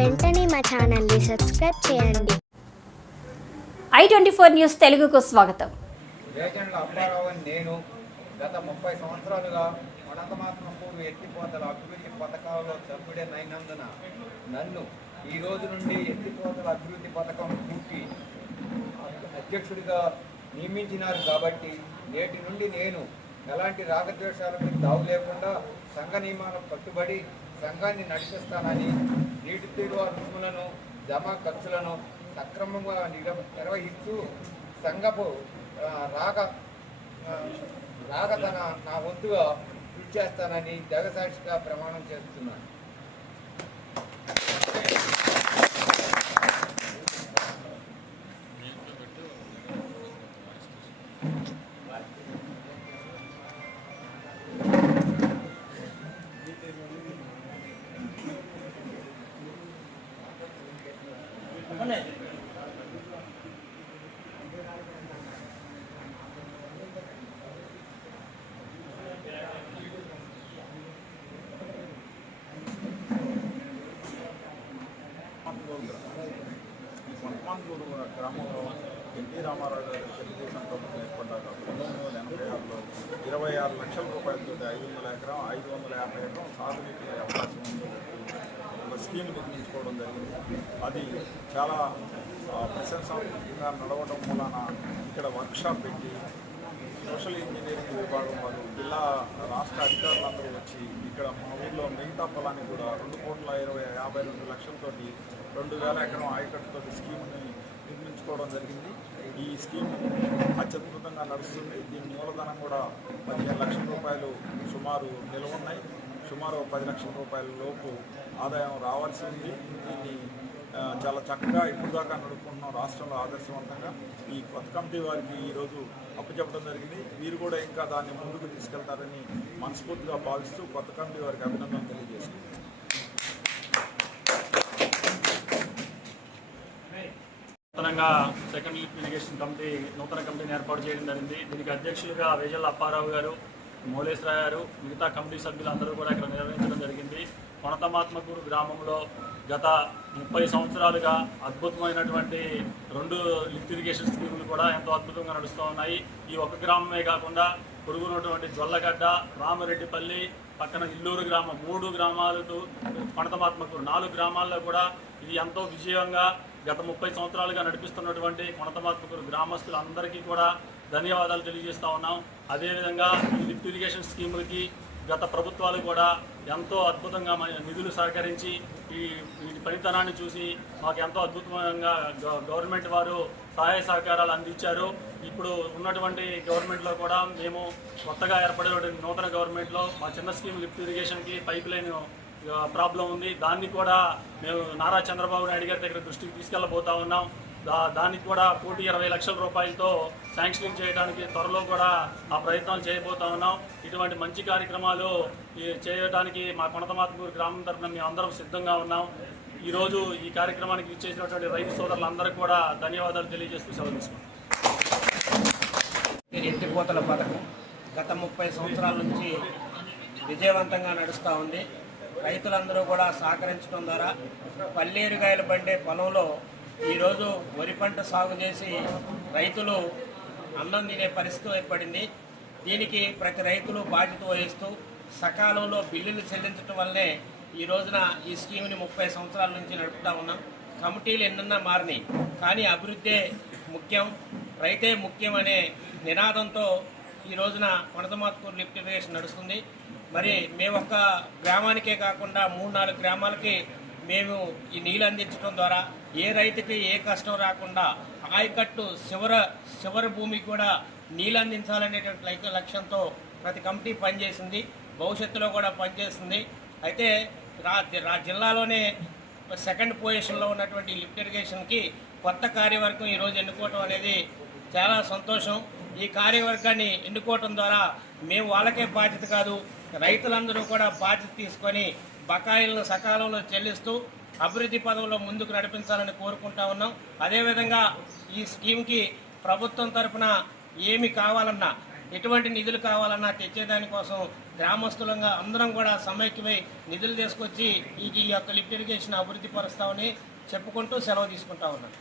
వెంటనే మా ఛానల్ని సబ్స్క్రైబ్ చేయండి. i24 న్యూస్ తెలుగుకు స్వాగతం. లేజెండ్ల అప్పారావు నేను గత 30 సంవత్సరాలుగా అనంతమాత్మపూర్ ఎత్తిపోతల అభివృద్ధి పథకాలలో సభ్యుడైనందున నన్ను ఈ రోజు నుండి ఎత్తిపోతల అభివృద్ధి పథకం పూర్తి అధ్యక్షుడిగా నియమించినారు. కాబట్టి నేటి నుండి నేను ఎలాంటి రాగద్వేషాలకు తావు లేకుండా సంఘ నియమాలకు కట్టుబడి సంఘాన్ని నడిపిస్తానని, నీటి తీరువ రుసుములను జమా ఖర్చులను సక్రమంగా నిర్వహిస్తూ సంఘపు రాగతన నా వంతుగా కృషి చేస్తానని దైవసాక్షిగా ప్రమాణం చేస్తున్నాను. మంతమాన్గూరు గ్రామంలో ఎన్టీ రామారావు గారి తెలుగుదేశం ప్రభుత్వం ఏర్పడ్డాక 1986లో 26 లక్షల రూపాయలతో 500 ఎకరం 550 ఎకరం సాగునీటి అవకాశం ఉంది ఒక స్కీమ్ నిర్మించుకోవడం జరిగింది. అది చాలా ప్రశంసనీయంగా నడవడం వలన ఇక్కడ వర్క్షాప్ పెట్టి సోషల్ ఇంజనీరింగ్ విభాగం వారు జిల్లా రాష్ట్ర అధికారులందరూ వచ్చి ఇక్కడ మా ఊళ్ళో మిగతా పొలాన్ని కూడా 2,52 లక్షలతోటి 2,000 ఎకరం ఆయకట్టుతోటి స్కీమ్ని నిర్మించుకోవడం జరిగింది. ఈ స్కీమ్ అత్యద్భుతంగా నడుస్తుంది. దీని మూలధనం కూడా 15 లక్షల రూపాయలు సుమారు నిల్వ ఉన్నాయి. సుమారు 10 లక్షల రూపాయల లోపు ఆదాయం రావాల్సి ఉంది. దీన్ని చాలా చక్కగా ఇప్పుడు దాకా నడుపుకుంటున్నాం రాష్ట్రంలో ఆదర్శవంతంగా. ఈ కొత్త కమిటీ వారికి ఈరోజు అప్పచెప్పడం జరిగింది. వీరు కూడా ఇంకా దాన్ని ముందుకు తీసుకెళ్తారని మనస్ఫూర్తిగా భావిస్తూ కొత్త కమిటీ వారికి అభినందనలు తెలియజేస్తుంది. నూతనంగా సెకండ్ లిఫ్ట్ ఇరిగేషన్ కమిటీ నూతన కమిటీని ఏర్పాటు చేయడం జరిగింది. దీనికి అధ్యక్షులుగా వేజల్ల అప్పారావు గారు, మౌలేశ్వరరావు గారు, మిగతా కమిటీ సభ్యులందరూ కూడా ఇక్కడ నిర్వహించడం జరిగింది. కొనతమాత్మకూరు గ్రామంలో గత 30 సంవత్సరాలుగా అద్భుతమైనటువంటి 2 లిఫ్ట్ ఇరిగేషన్ స్కీములు కూడా ఎంతో అద్భుతంగా నడుస్తూ ఉన్నాయి. ఈ ఒక్క గ్రామమే కాకుండా పొరుగునటువంటి జొల్లగడ్డ, రామరెడ్డిపల్లి, పక్కన ఇల్లూరు గ్రామం 3 గ్రామాలతో కొనతమాత్మకూరు 4 గ్రామాల్లో కూడా ఇది ఎంతో విజయంగా గత 30 సంవత్సరాలుగా నడిపిస్తున్నటువంటి కొనతమాత్మకూరు గ్రామస్తులందరికీ కూడా ధన్యవాదాలు తెలియజేస్తూ ఉన్నాం. అదేవిధంగా ఈ లిఫ్ట్ ఇరిగేషన్ స్కీములకి గత ప్రభుత్వాలు కూడా ఎంతో అద్భుతంగా నిధులు సహకరించి వీటి పనితనాన్ని చూసి మాకు ఎంతో అద్భుతంగా గవర్నమెంట్ వారు సహాయ సహకారాలు అందించారు. ఇప్పుడు ఉన్నటువంటి గవర్నమెంట్లో కూడా మేము కొత్తగా ఏర్పడినటువంటి నూతన గవర్నమెంట్లో మా చిన్న స్కీమ్ లిఫ్ట్ ఇరిగేషన్కి పైప్ లైన్ ప్రాబ్లం ఉంది. దాన్ని కూడా మేము నారా చంద్రబాబు నాయుడు గారి దగ్గర దృష్టికి తీసుకెళ్ళబోతా ఉన్నాం. దానికి కూడా 1,20 లక్షల రూపాయలతో శాంక్షనింగ్ చేయడానికి త్వరలో కూడా ఆ ప్రయత్నాలు చేయబోతా ఉన్నాం. ఇటువంటి మంచి కార్యక్రమాలు చేయడానికి మా కొనతమాత్మకూరు గ్రామం తరఫున మేము అందరం సిద్ధంగా ఉన్నాం. ఈరోజు ఈ కార్యక్రమానికి ఇచ్చేసినటువంటి రైతు సోదరులందరికీ కూడా ధన్యవాదాలు తెలియజేస్తూ సెలవు తీసుకున్నాం. ఎత్తిపోతల పథకం గత 30 సంవత్సరాల నుంచి విజయవంతంగా నడుస్తూ ఉంది. రైతులందరూ కూడా సహకరించడం ద్వారా పల్లేరుగాయలు పండే పొలంలో ఈరోజు వరి పంట సాగు చేసి రైతులు అన్నం తినే పరిస్థితి ఏర్పడింది. దీనికి ప్రతి రైతులు బాధ్యత వహిస్తూ సకాలంలో బిల్లులు చెల్లించడం వల్లే ఈ రోజున ఈ స్కీమ్ని 30 సంవత్సరాల నుంచి నడుపుతూ ఉన్నాం. కమిటీలు ఎన్నన్నా మారినాయి, కానీ అభివృద్ధే ముఖ్యం, రైతే ముఖ్యం అనే నినాదంతో ఈ రోజున కొనతమాత్మకూరు లిఫ్ట్ ఇరిగేషన్ నడుస్తుంది. మరి మేము ఒక్క గ్రామానికే కాకుండా 3-4 గ్రామాలకి మేము ఈ నీళ్ళు అందించడం ద్వారా ఏ రైతుకి ఏ కష్టం రాకుండా ఆయకట్టు చివరి భూమికి కూడా నీళ్ళు అందించాలనేటువంటి లక్ష్యంతో ప్రతి కమిటీ పనిచేసింది, భవిష్యత్తులో కూడా పనిచేస్తుంది. అయితే జిల్లాలోనే సెకండ్ పొజిషన్లో ఉన్నటువంటి లిఫ్ట్ ఇరిగేషన్కి కొత్త కార్యవర్గం ఈరోజు ఎన్నుకోవటం అనేది చాలా సంతోషం. ఈ కార్యవర్గాన్ని ఎన్నుకోవటం ద్వారా మేము వాళ్ళకే బాధ్యత కాదు, రైతులందరూ కూడా బాధ్యత తీసుకొని బకాయిలను సకాలంలో చెల్లిస్తూ అభివృద్ధి పదంలో ముందుకు నడిపించాలని కోరుకుంటా ఉన్నాం. అదేవిధంగా ఈ స్కీమ్కి ప్రభుత్వం తరఫున ఏమి కావాలన్నా ఎటువంటి నిధులు కావాలన్నా తెచ్చేదానికోసం గ్రామస్తులంగా అందరం కూడా సమైక్యమై నిధులు తీసుకొచ్చి ఈ యొక్క లిఫ్ట్ ఇరిగేషన్ అభివృద్ధి పరుస్తామని చెప్పుకుంటూ సెలవు తీసుకుంటా ఉన్నాను.